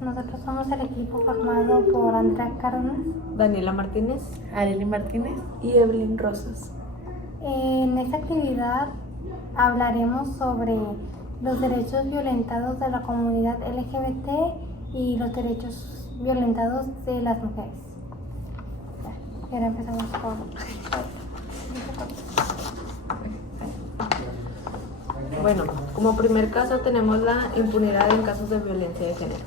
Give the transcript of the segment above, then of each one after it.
Nosotros somos el equipo formado por Andrea Cárdenas, Daniela Martínez, Arely Martínez y Evelyn Rosas. En esta actividad hablaremos sobre los derechos violentados de la comunidad LGBT y los derechos violentados de las mujeres. Y ahora empezamos con... Bueno, como primer caso tenemos la impunidad en casos de violencia de género.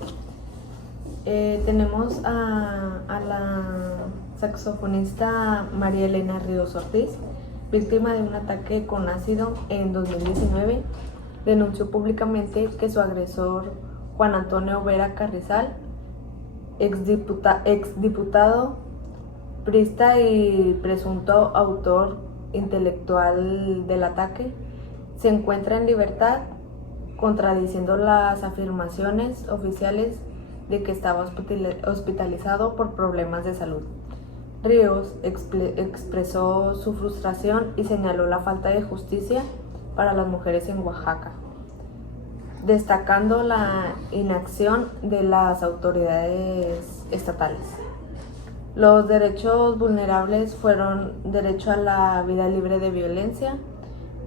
Tenemos a la saxofonista María Elena Ríos Ortiz, víctima de un ataque con ácido en 2019. Denunció públicamente que su agresor, Juan Antonio Vera Carrizal, exdiputado priista y presunto autor intelectual del ataque, se encuentra en libertad, contradiciendo las afirmaciones oficiales de que estaba hospitalizado por problemas de salud. Ríos expresó su frustración y señaló la falta de justicia para las mujeres en Oaxaca, destacando la inacción de las autoridades estatales. Los derechos vulnerables fueron derecho a la vida libre de violencia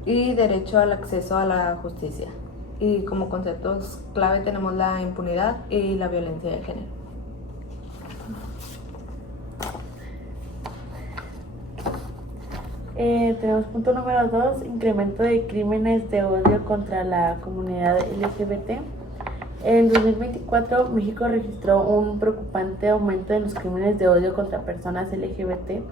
y derecho al acceso a la justicia. Y como conceptos clave tenemos la impunidad y la violencia de género. Tenemos punto número 2, incremento de crímenes de odio contra la comunidad LGBT. En 2024, México registró un preocupante aumento en los crímenes de odio contra personas LGBT,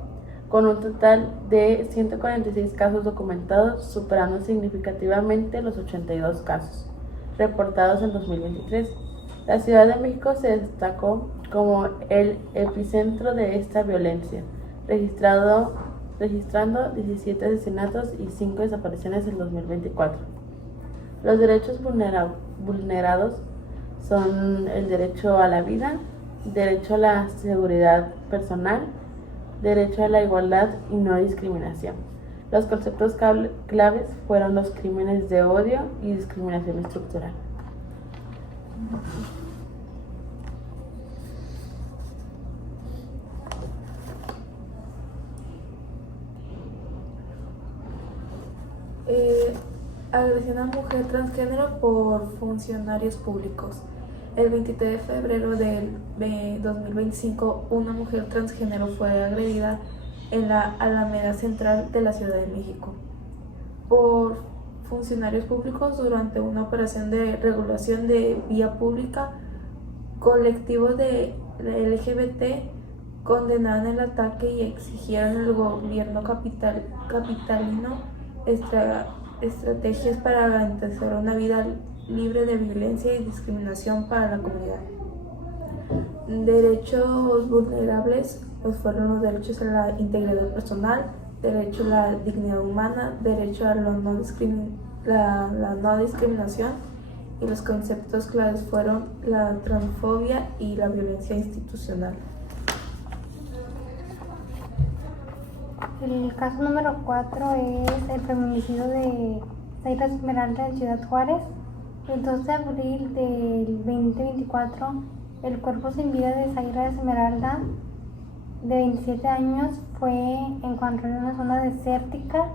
con un total de 146 casos documentados, superando significativamente los 82 casos reportados en 2023. La Ciudad de México se destacó como el epicentro de esta violencia, registrando 17 asesinatos y 5 desapariciones en 2024. Los derechos vulnerados son el derecho a la vida, derecho a la seguridad personal, derecho a la igualdad y no discriminación. Los conceptos claves fueron los crímenes de odio y discriminación estructural. Agresión a mujer transgénero por funcionarios públicos. El 23 de febrero del 2025, una mujer transgénero fue agredida en la Alameda Central de la Ciudad de México por funcionarios públicos durante una operación de regulación de vía pública. Colectivos de LGBT condenaron el ataque y exigieron al gobierno capitalino estrategias para garantizar una vida libre de violencia y discriminación para la comunidad. Derechos vulnerables fueron los derechos a la integridad personal, derecho a la dignidad humana, derecho a la no discriminación, y los conceptos claves fueron la transfobia y la violencia institucional. El caso número 4 es el feminicidio de Zaira Esmeralda en Ciudad Juárez. El 2 de abril del 2024, el cuerpo sin vida de Zaira Esmeralda, de 27 años, fue encontrado en una zona desértica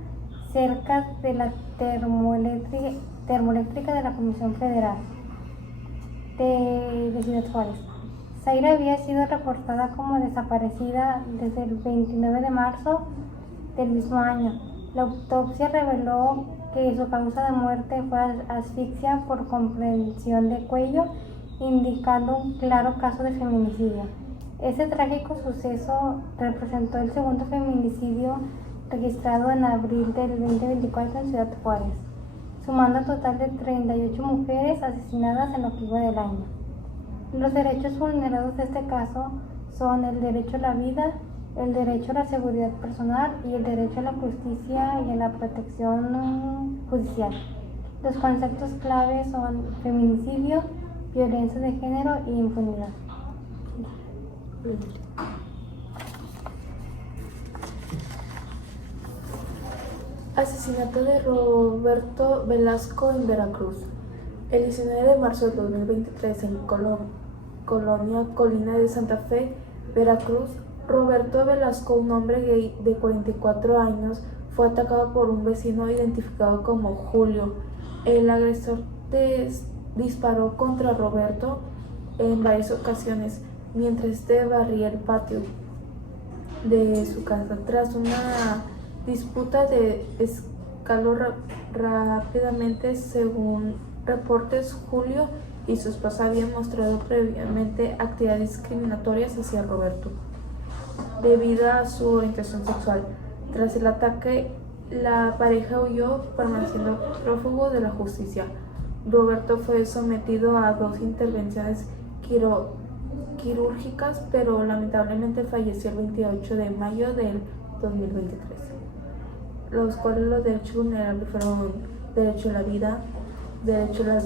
cerca de la termoeléctrica de la Comisión Federal de Ciudad Juárez. Zaira había sido reportada como desaparecida desde el 29 de marzo del mismo año. La autopsia reveló que su causa de muerte fue asfixia por compresión de cuello, indicando un claro caso de feminicidio. Este trágico suceso representó el segundo feminicidio registrado en abril del 2024 en Ciudad Juárez, sumando un total de 38 mujeres asesinadas en lo que iba del año. Los derechos vulnerados de este caso son el derecho a la vida, el derecho a la seguridad personal y el derecho a la justicia y a la protección judicial. Los conceptos claves son feminicidio, violencia de género y impunidad. Asesinato de Roberto Velasco en Veracruz. El 19 de marzo de 2023 en colonia Colina de Santa Fe, Veracruz. Roberto Velasco, un hombre gay de 44 años, fue atacado por un vecino identificado como Julio. El agresor disparó contra Roberto en varias ocasiones mientras este barría el patio de su casa. Tras una disputa escaló rápidamente. Según reportes, Julio y su esposa habían mostrado previamente actividades discriminatorias hacia Roberto debido a su orientación sexual. Tras el ataque, la pareja huyó, permaneciendo prófugo de la justicia. Roberto fue sometido a 2 intervenciones quirúrgicas, pero lamentablemente falleció el 28 de mayo del 2023, los cuales los derechos vulnerables fueron derecho a la vida, derecho a la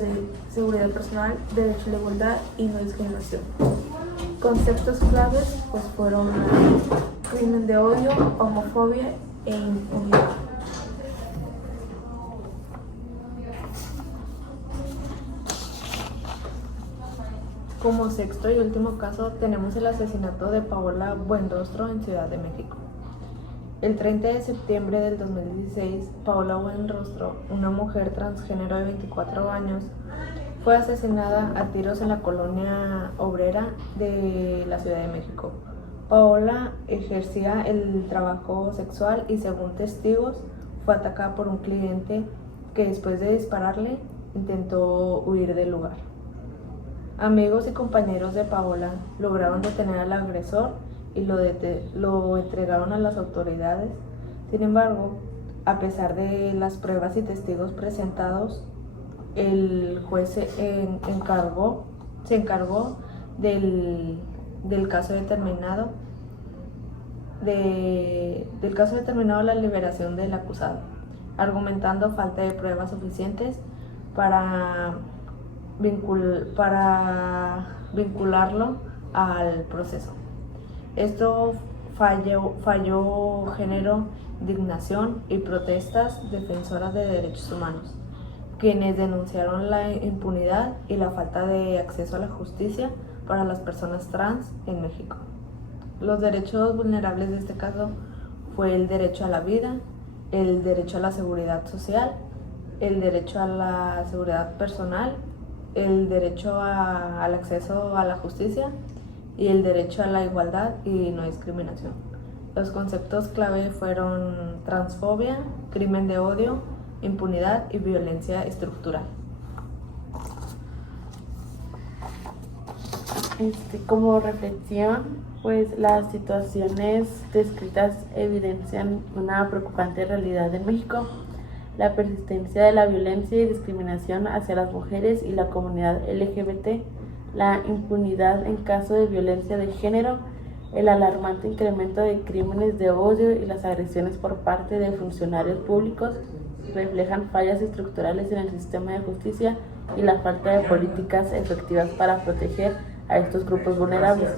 seguridad personal, derecho a la igualdad y no discriminación. Conceptos claves pues fueron crimen de odio, homofobia e impunidad. Como sexto y último caso tenemos el asesinato de Paola Buenrostro en Ciudad de México. El 30 de septiembre del 2016, Paola Buenrostro, una mujer transgénero de 24 años, fue asesinada a tiros en la colonia obrera de la Ciudad de México. Paola ejercía el trabajo sexual y, según testigos, fue atacada por un cliente que, después de dispararle, intentó huir del lugar. Amigos y compañeros de Paola lograron detener al agresor y lo entregaron a las autoridades. Sin embargo, a pesar de las pruebas y testigos presentados, el juez se encargó del caso determinado la liberación del acusado, argumentando falta de pruebas suficientes para vincularlo al proceso. Esto generó indignación y protestas defensoras de derechos humanos, quienes denunciaron la impunidad y la falta de acceso a la justicia para las personas trans en México. Los derechos vulnerables de este caso fue el derecho a la vida, el derecho a la seguridad social, el derecho a la seguridad personal, el derecho al acceso a la justicia y el derecho a la igualdad y no discriminación. Los conceptos clave fueron transfobia, crimen de odio, impunidad y violencia estructural. Como reflexión, pues las situaciones descritas evidencian una preocupante realidad en México: la persistencia de la violencia y discriminación hacia las mujeres y la comunidad LGBT, la impunidad en caso de violencia de género, el alarmante incremento de crímenes de odio y las agresiones por parte de funcionarios públicos reflejan fallas estructurales en el sistema de justicia y la falta de políticas efectivas para proteger a estos grupos vulnerables.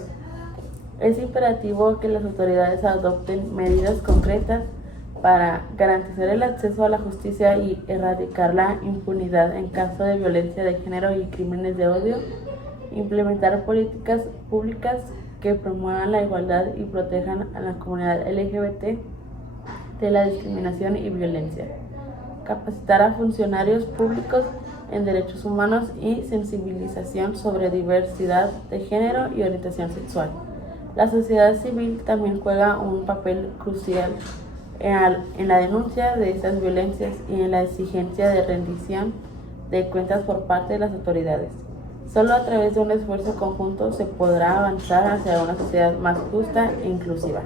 Es imperativo que las autoridades adopten medidas concretas para garantizar el acceso a la justicia y erradicar la impunidad en caso de violencia de género y crímenes de odio, implementar políticas públicas que promuevan la igualdad y protejan a la comunidad LGBT de la discriminación y violencia, capacitar a funcionarios públicos en derechos humanos y sensibilización sobre diversidad de género y orientación sexual. La sociedad civil también juega un papel crucial en la denuncia de estas violencias y en la exigencia de rendición de cuentas por parte de las autoridades. Solo a través de un esfuerzo conjunto se podrá avanzar hacia una sociedad más justa e inclusiva.